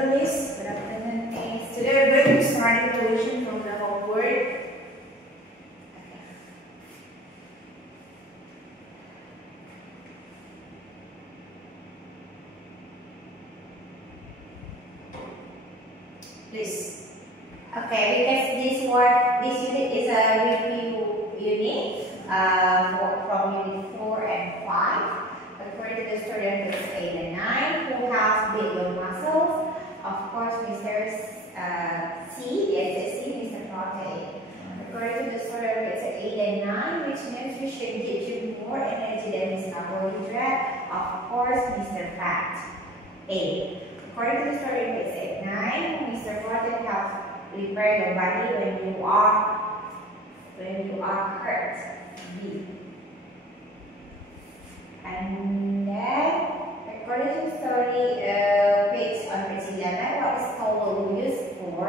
afternoon, Miss. Good afternoon, Miss. Today we're going to start the tuition from the homework. Please. Okay, because this unit is a review unit from unit 4 and 5. According to the student, it's 8 and 9 who have bigger muscles. Of course, Mr. C, the SSC, Mr. Prote. According to the student, it's 8 and 9, which nutrition gives you more energy than Mr. Carbohydrate. Of course, Mr. Fat. A. According to the story, it's at 9. Mr. Protein helps repair the body when you are hurt. B. And then, according to the story, on page 11, what is towel used for?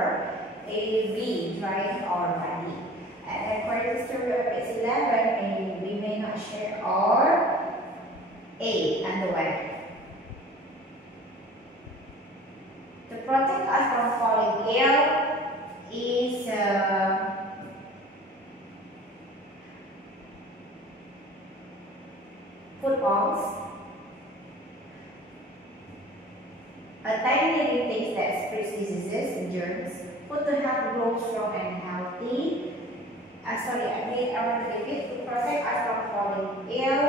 A. B. Drying our body. And according to the story of page 11, we may not share our A. Underwear. To protect us from falling ill is footballs, a tiny living thing that spreads diseases and germs. Food to help grow strong and healthy. I want to repeat. To protect us from falling ill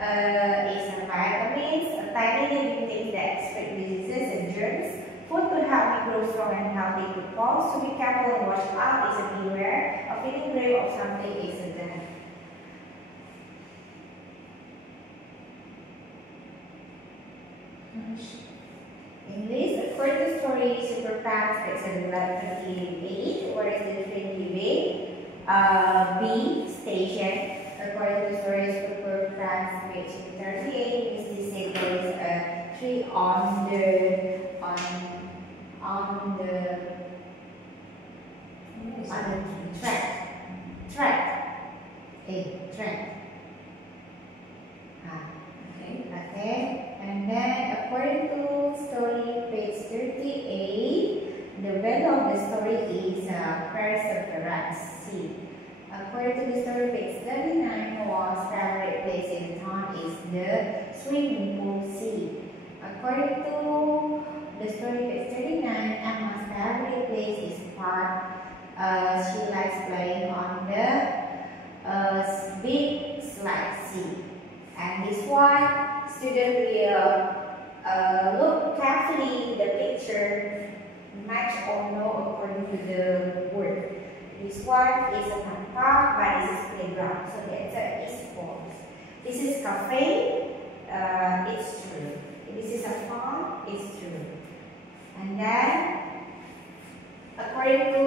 is vitamins, a tiny living thing that spreads diseases and germs. Food to help me grow strong and healthy. Footballs to be careful and watch out is a beware. A feeling brave of something is a death. English, according to the story, super fast, it's a 38. What is the train leaving? B, station. According to the story, super fast, page 38 is disabled is a tree on the track. Okay. And then according to story page 38, the value of the story is perseverance. C. According to the story page 39, Noah's favorite place in the town is the swimming pool. C. According to the story page 39, Emma's favorite place is park. She likes playing on the big slide. C. And this one, student will look carefully the picture, match or no according to the word. This one is a park, but this is playground. So the answer is false. This is cafe. It's true. This is a farm. It's true. And then, according to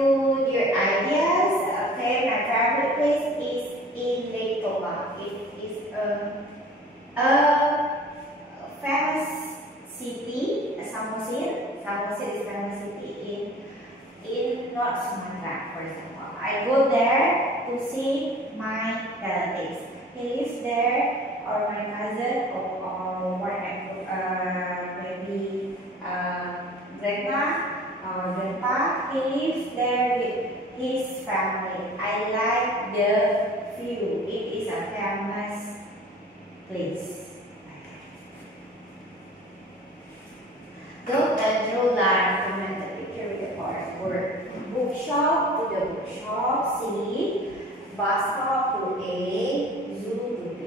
your ideas, okay, my favorite place is in Lake Toba. It is a famous city, Samosir. Samosir is famous city in North Sumatra, for example. I go there to see my relatives. He lives there, or my cousin, or maybe grandma or grandpa. He lives there with his family. I like the view. It is a famous place. Don't draw line to make the picture with the correct word. Bookshop to the bookshop. C. Bus stop to A. Zoo to B.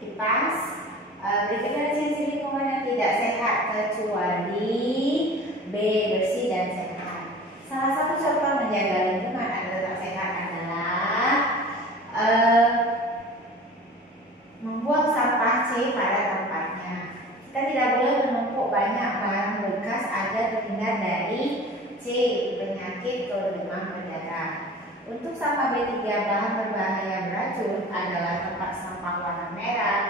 Kipas. Berikutnya ciri lingkungan yang tidak sehat kecuali B. Bersih dan sehat. Salah satu contoh menjaga lingkungan agar tetap sehat adalah membuang sampah C pada tempatnya. Kita tidak boleh menumpuk banyak barang bekas agar terhindar dari C. Penyakit atau demam berdarah. Untuk sampah B3 bahan berbahaya beracun adalah tempat sampah warna merah.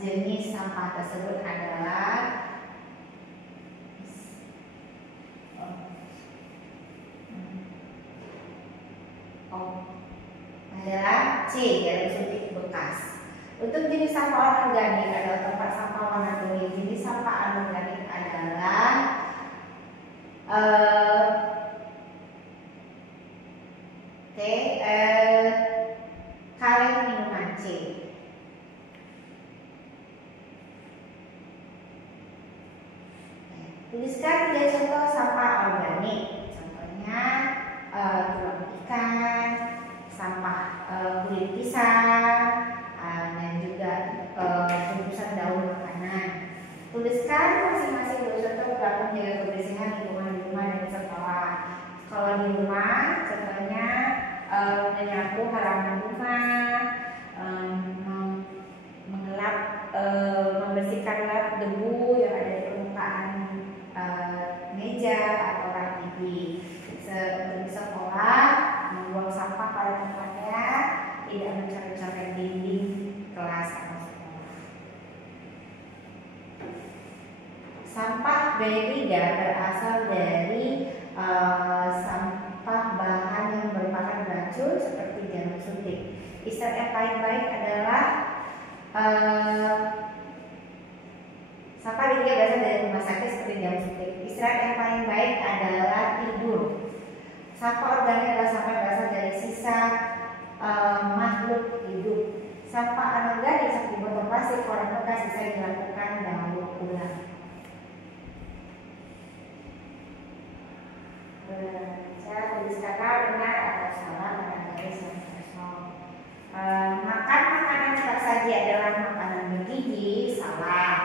Jenis sampah tersebut adalah C. Jarum suntik bekas. Untuk jenis sampah anorganik adalah tempat sampah warna kuning. Jenis sampah anorganik adalah kaleng minuman C. Tuliskan 3 contoh sampah organik. Contohnya tulang ikan, sampah kulit pisang, dan juga bungkusan daun makanan. Tuliskan masing-masing 2 contoh berlaku menjaga kebersihan lingkungan di rumah dan sekolah. Kalau di rumah, contohnya menyapu halaman rumah, membersihkan lap debu yang ada di permukaan meja atau rak TV. Di sekolah, membuang sampah pada tempatnya, tidak mencoret-coret dinding kelas atau sekolah. Sampah B3 berasal dari sampah bahan yang merupakan beracun seperti jarum suntik. Istilah yang paling baik adalah sampah B3 berasal dari rumah sakit seperti jarum suntik. Istilah yang paling baik adalah tidur. Sampah organik adalah sampah berasal dari sisa makhluk hidup. Sampah anorganik seperti botol plastik, koran bekas bisa dilakukan daur ulang. Saya tuliskan benar atau salah pada garis yang kosong. Makan makanan cepat saji adalah makanan bergizi, salah.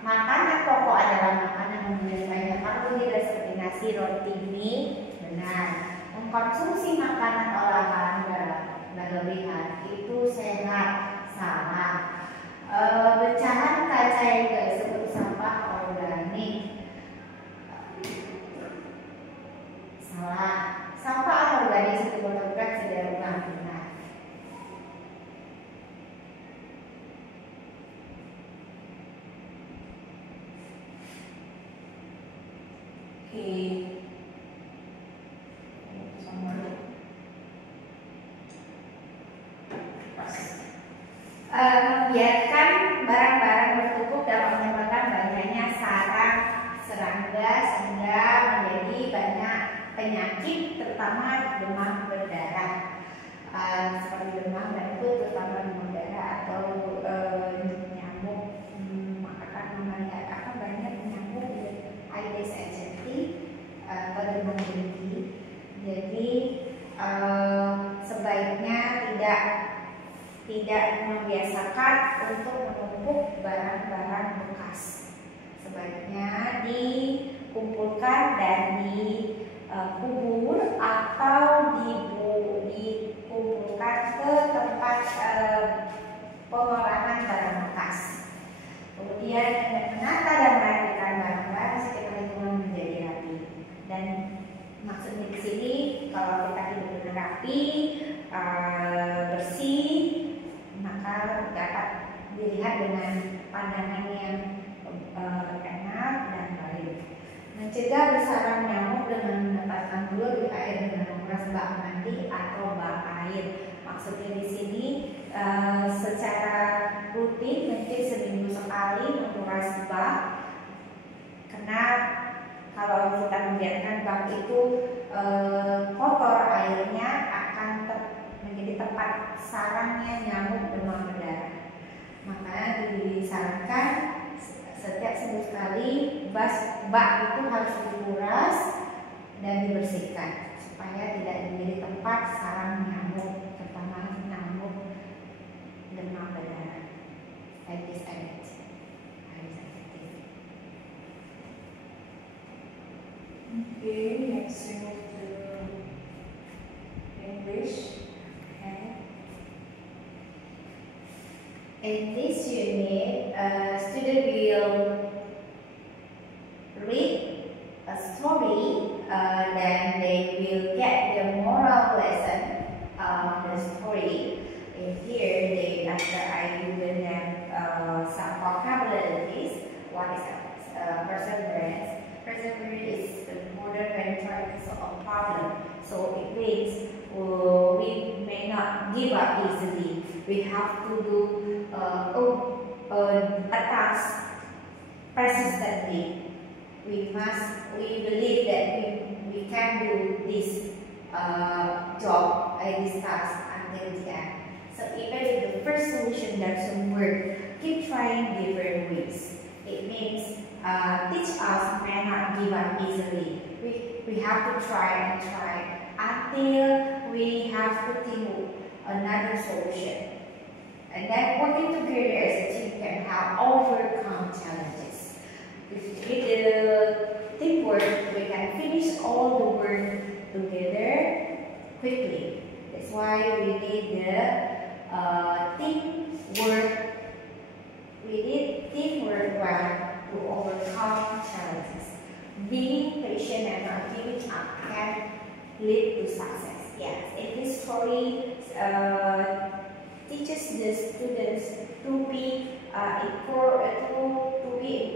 Makanan pokok adalah makanan yang memiliki banyak karbohidrat seperti nasi, roti, mie, benar. Mengkonsumsi makanan olahan berlebihan itu sehat, salah. Pecahan kaca yang disebut sampah organik, salah. Sampah anorganik seperti botol bekas tidak ulang, benar. Membiarkan barang-barang bertumpuk dapat menyebabkan banyaknya sarang serangga sehingga menjadi banyak penyakit, terutama demam berdarah. Seperti demam dan itu terutama demam berdarah atau nyamuk, akan banyak nyamuk di Aedes aegypti atau demam berdarah. Jadi sebaiknya tidak membiasakan untuk menumpuk barang-barang bekas. Sebaiknya dikumpulkan dan dikubur atau dikumpulkan ke tempat pengolahan barang bekas. Kemudian menata dan merapikan barang-barang sekitar lingkungan menjadi rapi. Dan maksudnya di sini kalau kita hidup rapi, bersih, maka dapat dilihat dengan pandangan yang enak dan baik. Mencegah bersarang nyamuk dengan menempatkan telur di air dengan menguras bak mandi atau bak air. Maksudnya di sini secara rutin, mungkin seminggu sekali menguras bak, karena kalau kita membiarkan bak itu kotor, airnya akan menjadi tempat sarangnya nyamuk demam berdarah. Makanya disarankan setiap seminggu sekali bak itu harus dikuras dan dibersihkan supaya tidak menjadi tempat sarang nyamuk, terutama nyamuk demam berdarah. Aedes aegypti. Okay, next we move to English. In this unit, student will read a story, then they will get the moral lesson of the story. In here, after I given them some vocabularies. What is perseverance? Perseverance is more than trying to solve a problem. So it means we may not give up easily. We have to do we believe that we can do this job, this task until the end. So even if the first solution doesn't work, keep trying different ways. It means teach us may not give up easily. We have to try and try until we have to think another solution. And then working together as a team can help overcome challenges. With the teamwork, we can finish all the work together quickly. That's why we need the teamwork. We need teamwork to overcome challenges. Being patient and not giving up can lead to success. Yes, in this story, teaches the students to be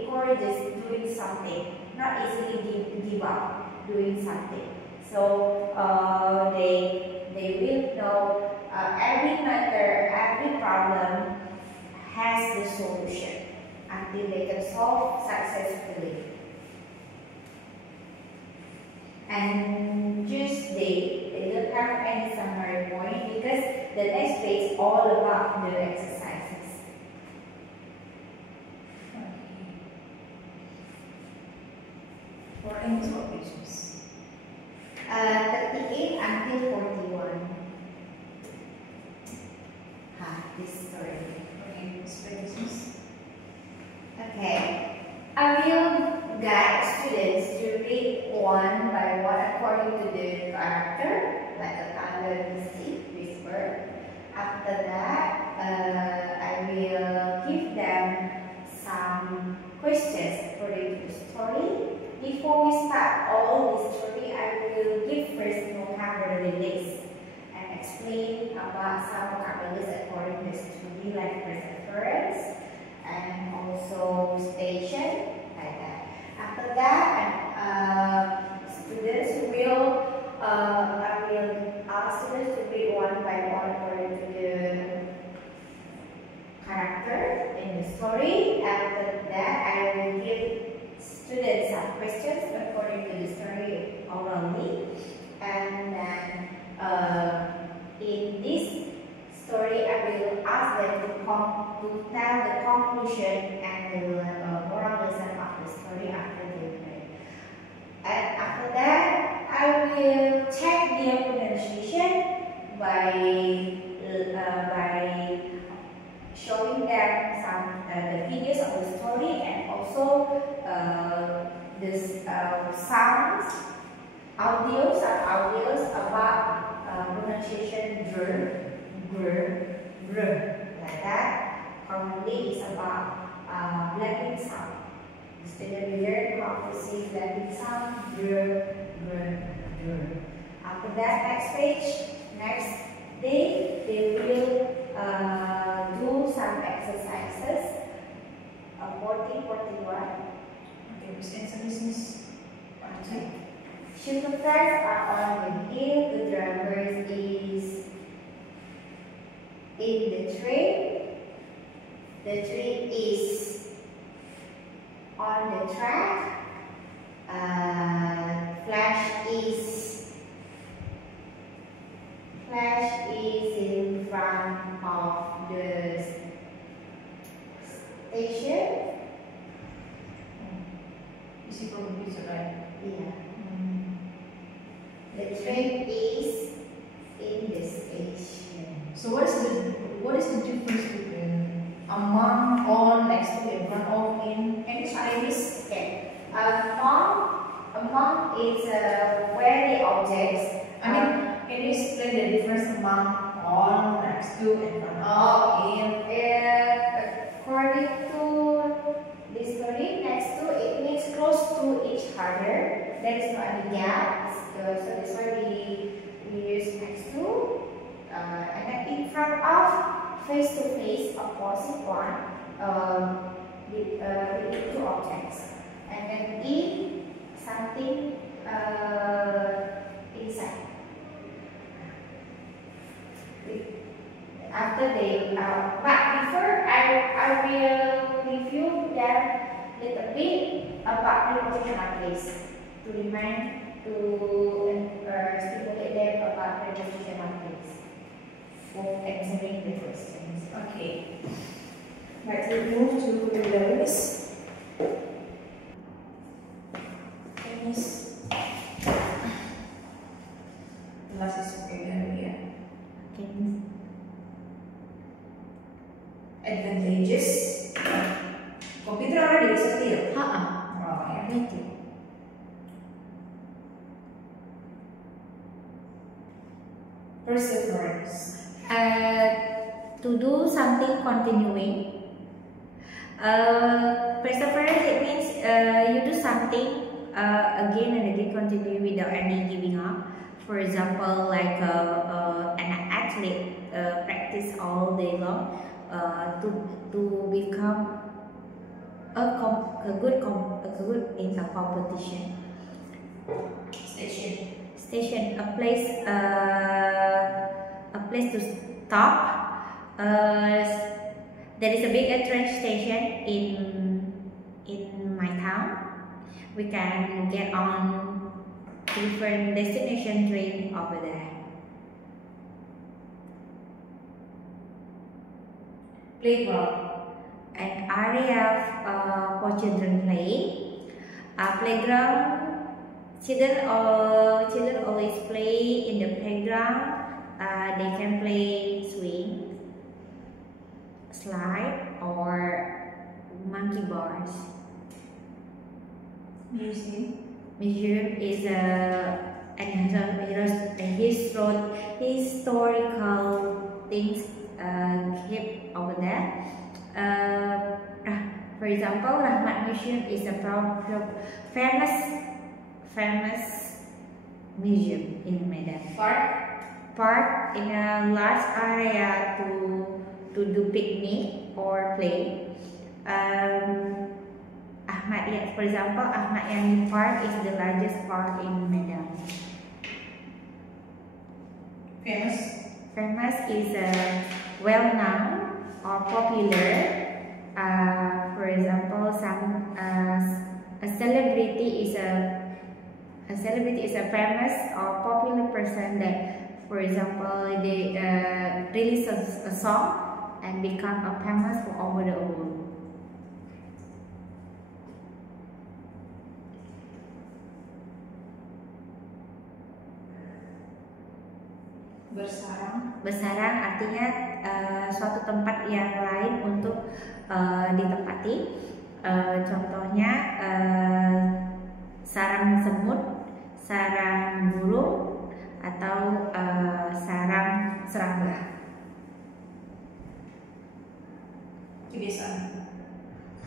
encouraged doing something, not easily give up doing something. So they will know every matter, every problem has the solution until they can solve successfully. And just they don't have any summary point because the next page is all about the exercises. Okay. For any what pages? 38 until 41. This story. Okay, pages. Okay. I will guide students to read one by one according to the character, like a thunder, misty, whisper. After that, I will give them some questions according to the story. Before we start all the story, I will give first vocabulary list and explain about some vocabularies according to the story, like perseverance and also station, like that. After that, students will I will ask students to read one by one according to the character in the story. After that, I will give students some questions according to the story orally, and then in this story, I will ask them to tell the conclusion and the moral lesson of the story after they read. And after that, I will check their pronunciation by showing them some the videos of the story and also this sounds, audios about pronunciation like that. Commonly is about blending sound. The student will learn how to say blending sound After that, next day, they will do some exercises. 41. Okay, which exercises? Shooting stars are on the hill. The driver is in the train. The train is on the track. Flash is in front of the station. Is he probably right? Yeah. The train is in the station. So what is the difference between among, on, next to, in front of, in? Can you explain this? Okay. Among is where the objects. Can you explain the difference among, on, next to, in front of, in? According to this story, next to it means close to each other. There is no any gap. So that's why we use next to. And then in front of, face to face, opposite one, we need two objects. And then in something inside. After they, but before I will review them little bit about preposition of activities to stimulate them about preposition activities. For answering the questions. Okay. Let's move to Lewis. Miss. Last is okay. Okay. Advantages. Computer already is clear. Oh, yeah. Thank you. Perseverance. To do something continuing. Perseverance, it means you do something again and again, continue without any giving up. For example, like an athlete practice all day long to become a good in a competition. Station, a place to stop. There is a big train station in my town. We can get on different destination train over there. Playground. An area for children playing. Playground. Children always play in the playground. They can play swing, slide, or monkey bars. Museum is historical things kept over there. For example, Rahmat Museum is a famous museum in Medan. Park in a large area to do picnic or play. For example, Ahmad Yani Park is the largest park in Medan. Famous is well known or popular. For example, a celebrity is a famous or popular person that, for example, they release a song and become a famous for over the world. Bersarang artinya suatu tempat yang lain untuk ditempati. Contohnya sarang semut, sarang burung, atau sarang serangga.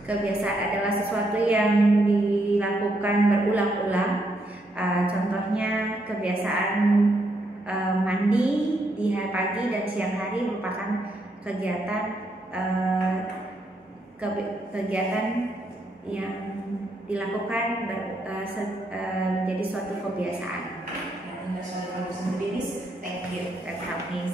Kebiasaan adalah sesuatu yang dilakukan berulang-ulang. Contohnya kebiasaan mandi di hari pagi dan siang hari merupakan kegiatan yang dilakukan menjadi suatu kebiasaan. Thank you. That helps me.